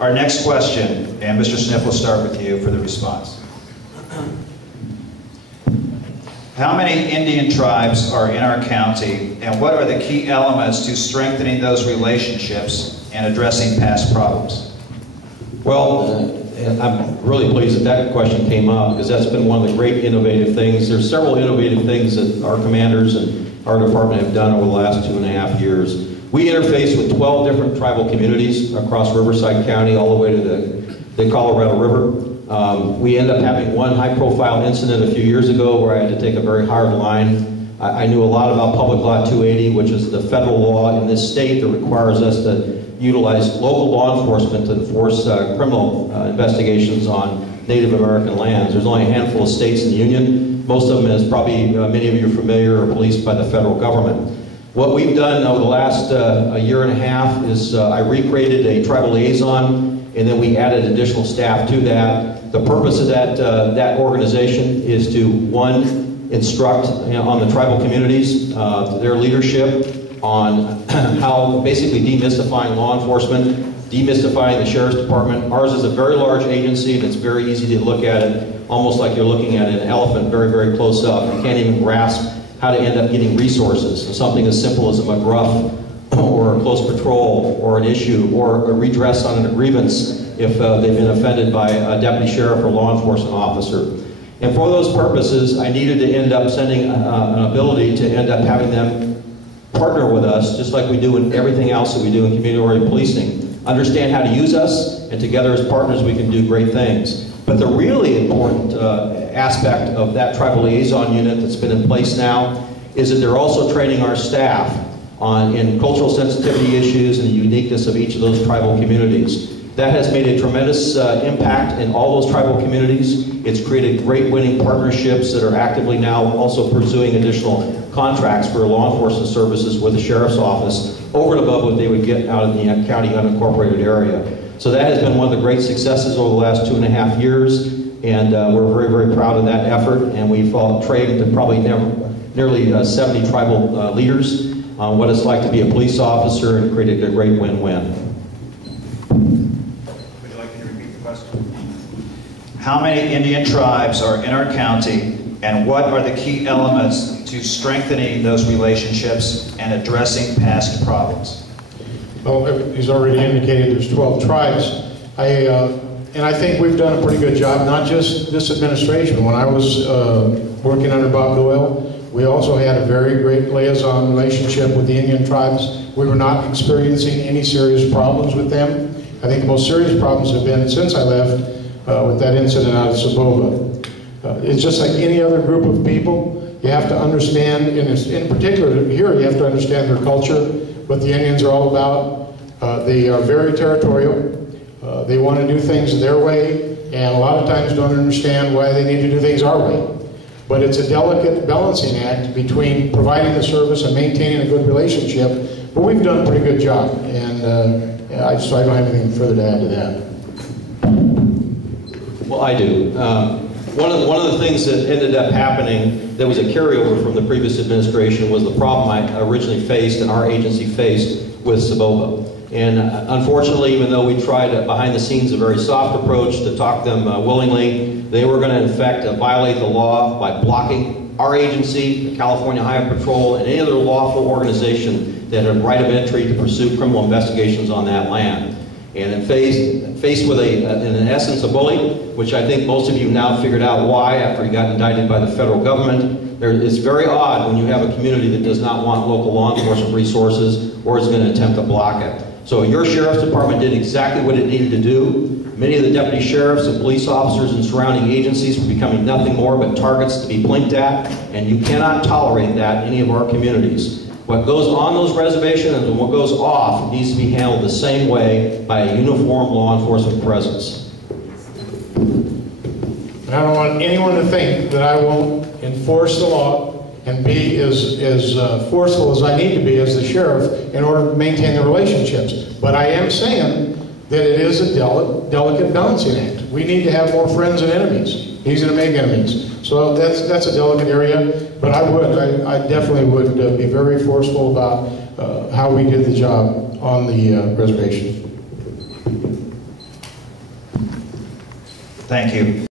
Our next question, and Mr. Sniff will start with you for the response. How many Indian tribes are in our county, and what are the key elements to strengthening those relationships and addressing past problems? Well, I'm really pleased that question came up, because that's been one of the great innovative things. There's several innovative things that our commanders and our department have done over the last 2.5 years. We interface with 12 different tribal communities across Riverside County all the way to the Colorado River. We end up having one high-profile incident a few years ago where I had to take a very hard line. I knew a lot about Public Law 280, which is the federal law in this state that requires us to utilize local law enforcement to enforce criminal investigations on Native American lands. There's only a handful of states in the Union. Most of them, as probably many of you are familiar, are policed by the federal government. What we've done over the last a year and a half is I recreated a tribal liaison, and then we added additional staff to that. The purpose of that organization is to, one, instruct on the tribal communities, their leadership on how basically demystifying law enforcement, demystifying the Sheriff's Department. Ours is a very large agency, and it's very easy to look at it almost like you're looking at an elephant very, very close up. You can't even grasp how to end up getting resources. So something as simple as a McGruff or a close patrol or an issue or a redress on a grievance if they've been offended by a deputy sheriff or law enforcement officer. And for those purposes, I needed to end up sending an ability to end up having them partner with us, just like we do in everything else that we do in community-oriented policing, understand how to use us, and together as partners we can do great things. But the really important aspect of that tribal liaison unit that's been in place now is that they're also training our staff in cultural sensitivity issues and the uniqueness of each of those tribal communities. That has made a tremendous impact in all those tribal communities. It's created great winning partnerships that are actively now also pursuing additional contracts for law enforcement services with the Sheriff's Office over and above what they would get out in the county unincorporated area. So that has been one of the great successes over the last 2.5 years, and we're very, very proud of that effort, and we've trained to probably nearly 70 tribal leaders on what it's like to be a police officer, and created a great win-win. Would you like me to repeat the question? How many Indian tribes are in our county, and what are the key elements to strengthening those relationships and addressing past problems? Well, he's already indicated there's 12 tribes. And I think we've done a pretty good job, not just this administration. When I was working under Bob Doyle, we also had a very great liaison relationship with the Indian tribes. We were not experiencing any serious problems with them. I think the most serious problems have been since I left with that incident out of Sabova. It's just like any other group of people. You have to understand, in particular here, you have to understand their culture, what the Indians are all about. They are very territorial. They want to do things their way, and a lot of times don't understand why they need to do things our way. But it's a delicate balancing act between providing the service and maintaining a good relationship. But we've done a pretty good job, and so I don't have anything further to add to that. Well, I do. One of the things that ended up happening that was a carryover from the previous administration was the problem I originally faced and our agency faced with Sabova. And unfortunately, even though we tried behind the scenes a very soft approach to talk them willingly, they were going to in fact violate the law by blocking our agency, the California Highway Patrol, and any other lawful organization that had a right of entry to pursue criminal investigations on that land. And faced with in essence, a bully, which I think most of you now figured out why after he got indicted by the federal government. It's very odd when you have a community that does not want local law enforcement resources or is going to attempt to block it. So your Sheriff's Department did exactly what it needed to do. Many of the deputy sheriffs and police officers and surrounding agencies were becoming nothing more but targets to be blinked at, and you cannot tolerate that in any of our communities. What goes on those reservations and what goes off needs to be handled the same way by a uniformed law enforcement presence. And I don't want anyone to think that I won't enforce the law and be as forceful as I need to be as the sheriff in order to maintain the relationships. But I am saying that it is a delicate balancing act. We need to have more friends than enemies. He's going to make enemies. So that's a delicate area, but I definitely would be very forceful about how we did the job on the reservation. Thank you.